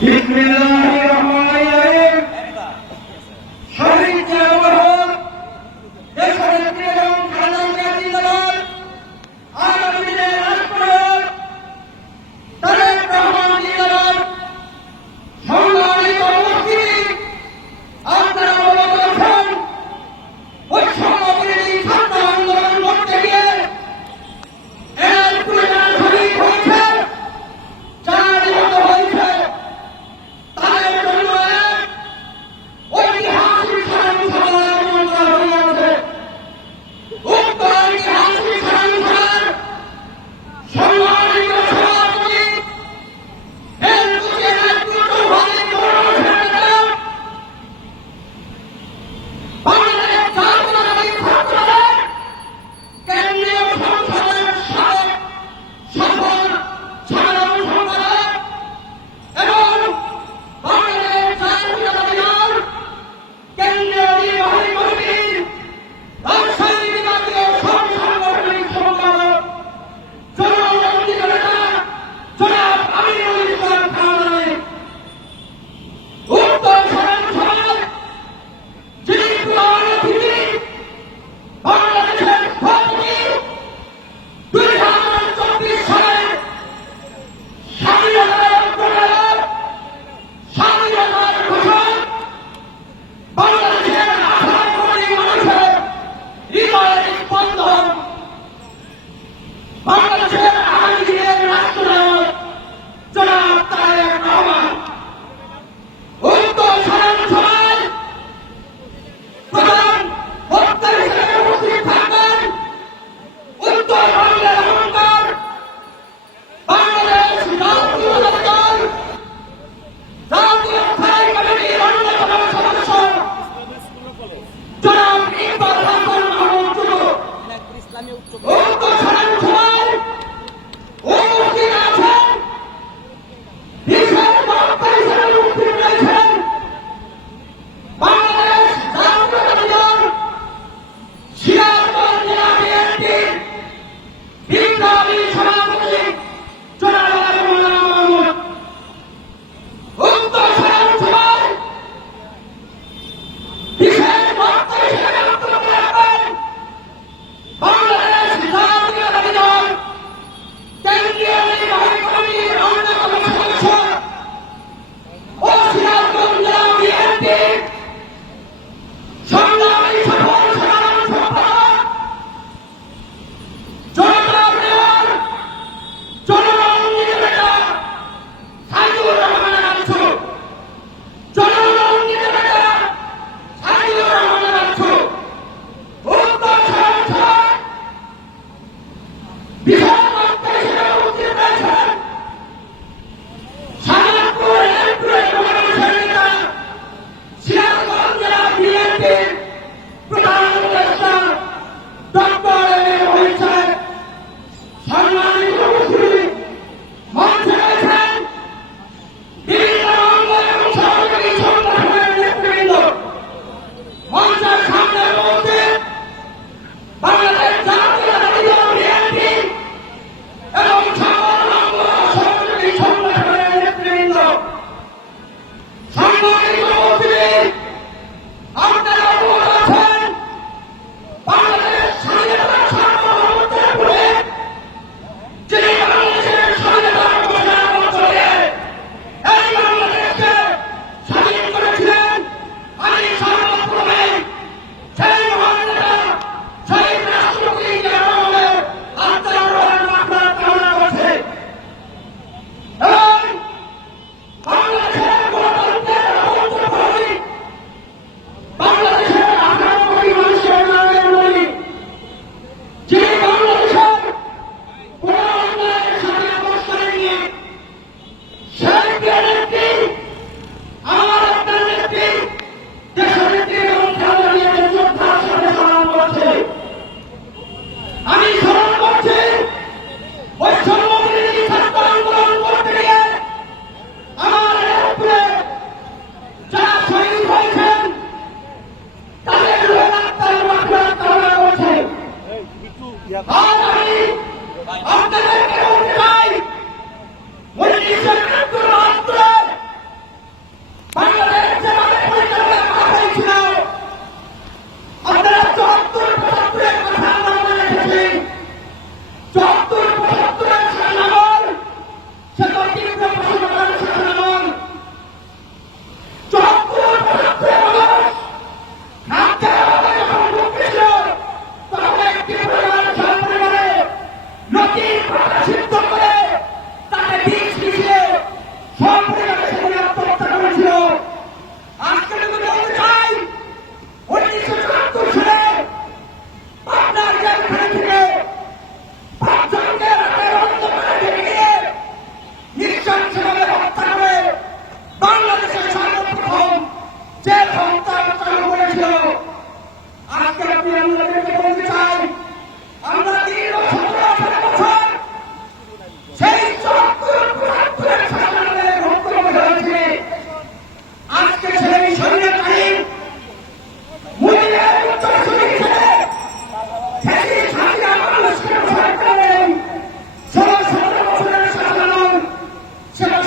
বিসমিল্লাহির রহমানির রহিম। শহীদ জিয়াউর দেশের প্রিয় খালেদা জিয়া জিন্দাবাদ। আগামী দিনের রাষ্ট্রনায়ক তারেক রহমান জিন্দাবাদ। সংগ্রামিত উপস্থিতি, আপনারা অবগত আছেন বৈষম্য বিরোধী ছাত্র আন্দোলন করতে গিয়ে এর পরিবার শহীদ হয়েছে, যারা নিহত হয়েছে তাদের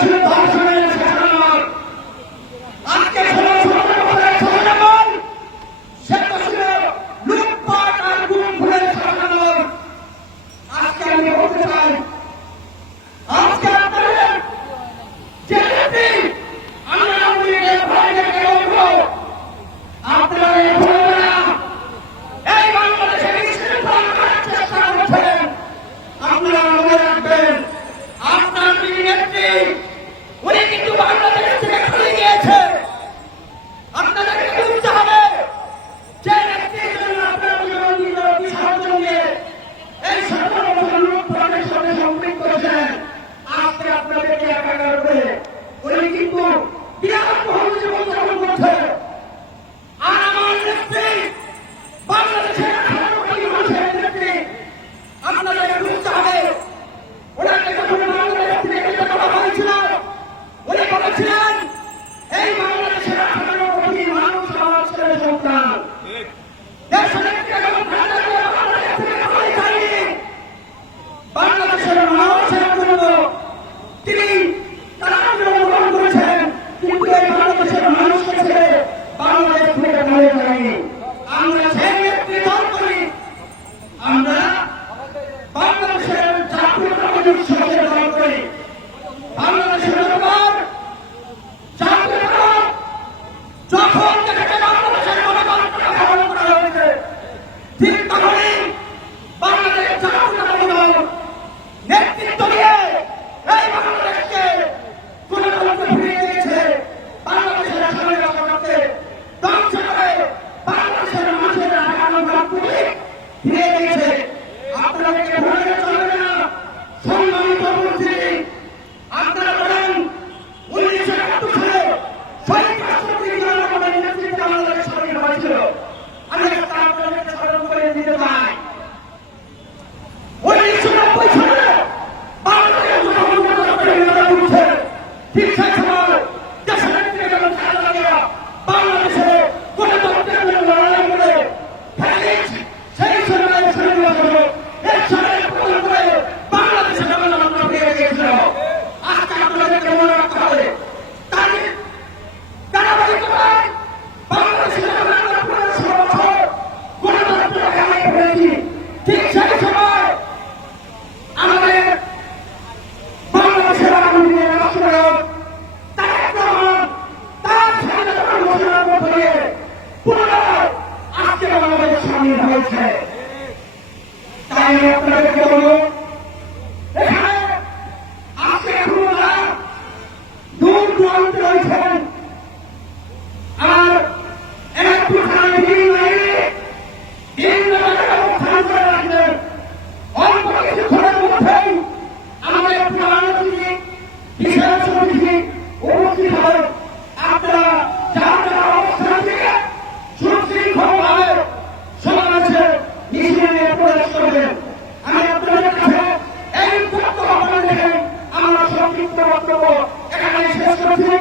ছিল দর্শনের শাসনামল, আজকে 16-17 বছরের শাসনামল, সেটা ছিল লুটপাট আর গুম খুনের শাসনামল। আজকে আমি বলতে চাই, আজকে আপনাদের যে নেত্রী আমরা আওয়ামী ভাইদেরকে বলবো, আপনারা এই ভোলা এই বাংলাদেশে বিশৃঙ্খলা করার চেষ্টা করছেন। আপনারা মনে রাখবেন, আপনার যিনি নেত্রী উনি কিন্তু বাংলাদেশ থেকে চলে গিয়েছে। আপনাদেরকে বুঝতে হবে যে নেত্রীর জন্য আপনারা বিসর্জন দিয়ে এই 17 বছর লুটপাটের সাথে সম্পৃক্ত ছিলেন। আজকে আপনাদেরকে একাকার করে উনি কিন্তু বিরাট বহু জীবনযাপন করছে। আর আমার নেত্রী বাংলাদেশের 18 কোটি মানুষের নেত্রী, আপনাদেরকে বুঝতে হবে, ওনাকে যখন বাংলাদেশ থেকে বিদায় করা হয়েছিল উনি বলেছিলেন এই বাংলাদেশের 18 কোটি মানুষ আমার ছেলে সন্তান। দেশনেত্রী যখন বাংলাদেশ থেকে পালিয়ে যায়নি, বাংলাদেশের মানুষের জন্য তিনি তার আন্দোলন করেছেন, কিন্তু এই বাংলাদেশের মানুষকে ছেড়ে বাংলাদেশ থেকে পালিয়ে যায়নি। আমরা সেই নেত্রী দল করি, আমরা বাংলাদেশের জাতীয়তাবাদী বিশ্বাসের দল করি। বাংলাদেশের জনগণ জাতীয়তাবাদ যখন থেকে বাংলাদেশের গণতন্ত্রকে হরণ করা হয়েছে, ঠিক তখনই বাংলাদেশ জাতীয়তাবাদী দল নেতৃত্ব দিয়ে এই বাংলাদেশকে গণতন্ত্র ফিরিয়ে দিয়েছে। বাংলাদেশের স্বাধীনতাকে ধ্বংস করে বাংলাদেশের মানুষের ফিরিয়ে দিয়েছে। আপনাদেরকে ভুলে চলবে না। সম্মানিত মন্ত্রী, আপনারা বলেন 1971 সালে শহীদ রাষ্ট্রপতি জিয়াউর রহমানের নেতৃত্বে বাংলাদেশ স্বাধীন হয়েছিল। আমি একটা আপনাদেরকে স্মরণ করে দিতে চাই, 1990 সালে বাংলাদেশ উঠছে, ঠিক সেই সময় দেশনেত্রী যখন খালেদা জিয়া বাংলাদেশে গণতন্ত্রের জন্য লড়াই করে সেই সময় এই সরকারের পতন করে বাংলাদেশে গণতন্ত্র ফিরে গিয়েছিল। আজকে আপনাদেরকে মনে রাখতে হবে, তারিখ ধারাবাহিকতায় বাংলাদেশে যখন আমরা 15 বছর গণতন্ত্র হারিয়ে ফেলেছি, ঠিক সেই সময় আমাদের বাংলাদেশের আগামী দিনের রাষ্ট্রনায়ক তারেক রহমান তার স্বাধীনতার ঘোষণার মধ্য দিয়ে পুনরায় আজকে বাংলাদেশ স্বাধীন হয়েছে। তাই আমি আপনাদেরকে বলব, এখানে আজকে আপনারা দূর দূরান্তে রয়েছেন, আর একটু খানে দিন অবস্থান করে রাখবেন। অল্প কিছুক্ষণের মধ্যেই আমাদের রাজনৈতিক বিষয় সমিতি উপস্থিত হবে। আপনারা যার অবস্থান থেকে সুশৃঙ্খলভাবে সমাবেশে মিছিলে নিয়ে প্রবেশ করবেন। আমি আপনাদের কাছে এই তথ্য দেখে আমার সংক্ষিপ্ত বক্তব্য এখানে শেষ করছি।